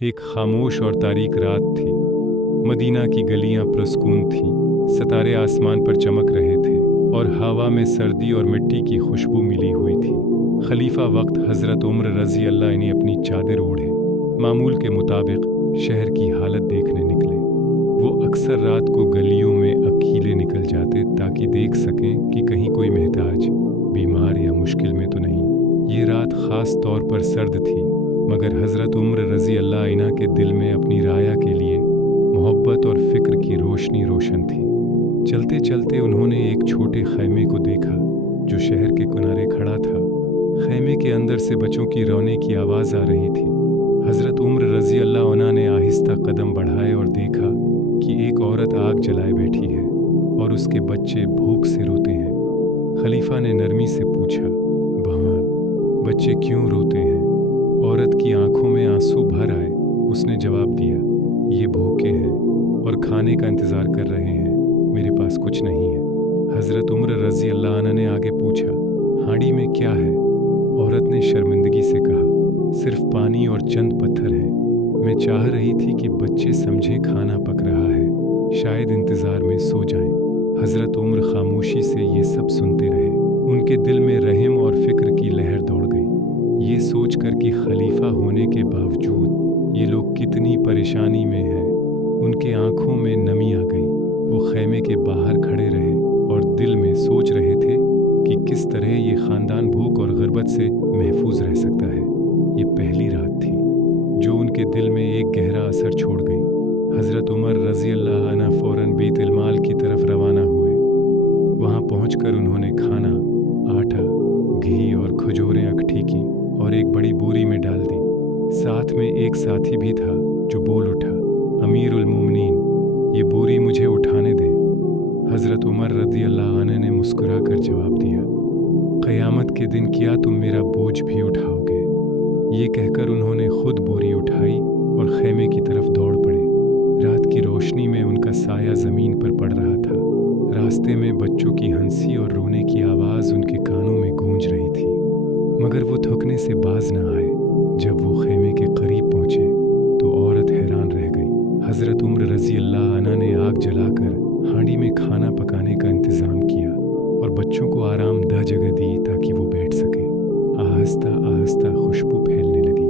एक खामोश और तारीक रात थी। मदीना की गलियां पुरस्कून थीं, सितारे आसमान पर चमक रहे थे और हवा में सर्दी और मिट्टी की खुशबू मिली हुई थी। खलीफा वक्त हज़रत उमर रज़ी अल्लाह ने अपनी चादर ओढ़े मामूल के मुताबिक शहर की हालत देखने निकले। वो अक्सर रात को गलियों में अकेले निकल जाते ताकि देख सकें कि कहीं कोई महताज, बीमार या मुश्किल में तो नहीं। ये रात ख़ास तौर पर सर्द थी, मगर हज़रत उमर रज़ी अल्लाह के दिल में अपनी राया के लिए मोहब्बत और फ़िक्र की रोशनी रोशन थी। चलते चलते उन्होंने एक छोटे खैमे को देखा जो शहर के किनारे खड़ा था। खैमे के अंदर से बच्चों की रोने की आवाज़ आ रही थी। हज़रत उमर रज़ी अल्लाह ने आहिस्ता कदम बढ़ाए और देखा कि एक औरत आग जलाए बैठी है और उसके बच्चे भूख से रोते हैं। खलीफा ने नरमी से पूछा, बहन, बच्चे क्यों रोते हैं? औरत की आंखों में आंसू भर आए। उसने जवाब दिया, ये भूखे हैं और खाने का इंतज़ार कर रहे हैं, मेरे पास कुछ नहीं है। हज़रत उमर रज़ी अल्लाह ने आगे पूछा, हांडी में क्या है? औरत ने शर्मिंदगी से कहा, सिर्फ पानी और चंद पत्थर हैं। मैं चाह रही थी कि बच्चे समझें खाना पक रहा है, शायद इंतज़ार में सो जाएं। हज़रत उमर खामोशी से ये सब सुनते रहे। उनके दिल में रहम और फ़िक्र की लहर दौड़ गई। ये सोचकर कि खलीफा होने के बावजूद ये लोग कितनी परेशानी में हैं, उनके आंखों में नमी आ गई। वो खैमे के बाहर खड़े रहे और दिल में सोच रहे थे कि किस तरह ये ख़ानदान भूख और गुर्बत से महफूज रह सकता है। ये पहली रात थी जो उनके दिल में एक गहरा असर छोड़ गई। हज़रत उमर रज़ी अल्लाह अन्हु फ़ौरन बैतुल माल की तरफ रवाना हुए। वहाँ पहुँचकर उन्होंने खाना, आटा, घी और खजूरें इकट्ठी की और एक बड़ी बोरी में डाल दी। साथ में एक साथी भी था जो बोल उठा, अमीरुल मोमिनीन, ये बोरी मुझे उठाने दे। हज़रत उमर रज़ी अल्लाह अन्हु ने मुस्कुरा कर जवाब दिया, क़यामत के दिन क्या तुम मेरा बोझ भी उठाओगे? ये कहकर उन्होंने खुद बोरी उठाई और खैमे की तरफ दौड़ पड़े। रात की रोशनी में उनका साया ज़मीन पर पड़ रहा था। रास्ते में बच्चों की हंसी और रोने की आवाज़ उनके कानों में गूंज रही थी, मगर वो थकने से बाज न आए। जब वो खैमे के करीब पहुँचे तो औरत हैरान रह गई। हज़रत उमर रज़ी अल्लाह अन्हा ने आग जलाकर हांडी में खाना पकाने का इंतज़ाम किया और बच्चों को आरामदह जगह दी ताकि वो बैठ सके। आहिस्ता आहिस्ता खुशबू फैलने लगी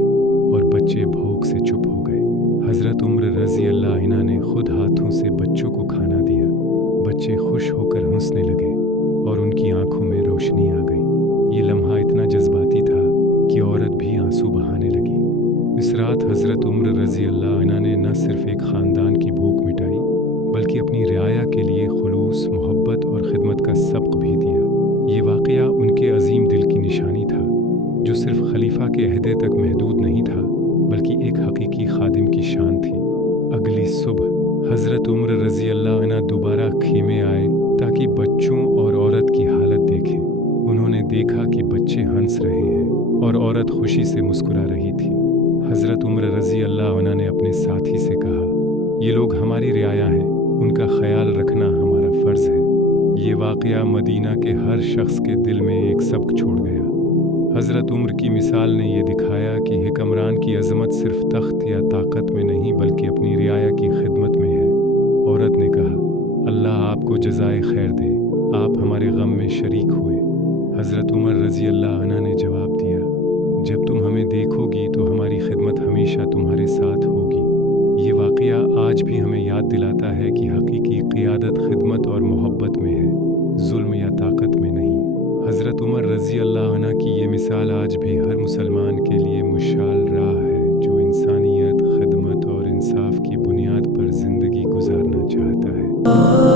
और बच्चे भूख से चुप हो गए। हज़रत उमर रज़ी अल्लाह अन्हा ने खुद हाथों से बच्चों को खाना दिया। बच्चे खुश होकर हंसने लगे और उनकी आंखों में रोशनी आ गई। ये लम्हा इतना जज्बाती था कि औरत भी आंसू बहाने लगी। इस रात हज़रत उमर रज़ी अल्लाह अन्हा ने न सिर्फ एक ख़ानदान की भूख मिटाई, बल्कि अपनी रियाया के लिए खुलूस, मोहब्बत और ख़िदमत का सबक भी दिया। ये वाक़या उनके अजीम दिल की निशानी था, जो सिर्फ खलीफा के अहदे तक महदूद नहीं था, बल्कि एक हकीकी खादिम की शान थी। अगली सुबह हज़रत उमर रज़ी अल्लाह अन्हा दोबारा खेमे आए ताकि बच्चों और औरत की हालत देखें। उन्होंने देखा कि बच्चे हंस रहे हैं और औरत खुशी से मुस्कुरा रही थी। हज़रत उमर रज़ी अल्लाह अन्हा ने अपने साथी से कहा, ये लोग हमारी रियाया हैं, उनका ख्याल रखना हमारा फ़र्ज़ है। ये वाक़या मदीना के हर शख्स के दिल में एक सबक छोड़ गया। हज़रत उमर की मिसाल ने ये दिखाया कि हुक्मरान की अज़मत सिर्फ तख्त या ताकत में नहीं, बल्कि अपनी रियाया की खिदमत में है। औरत ने कहा, अल्लाह आपको जज़ाए खैर दे, आप हमारे गम में शरीक हुए। हज़रत उमर रज़ी अल्लाह अन्हा ने जवाब दिया, जब तुम हमें देखोगी तो हमारी खिदमत हमेशा तुम्हारे साथ होगी। ये वाक़या आज भी हमें याद दिलाता है कि हकीकी क़ियादत खिदमत और मोहब्बत में है, जुल्म या ताकत में नहीं। हज़रत उमर रज़ी अल्लाह अन्हा की ये मिसाल आज भी हर मुसलमान के लिए मुशाल राह है, जो इंसानियत, खिदमत और इंसाफ की बुनियाद पर ज़िंदगी गुजारना चाहता है।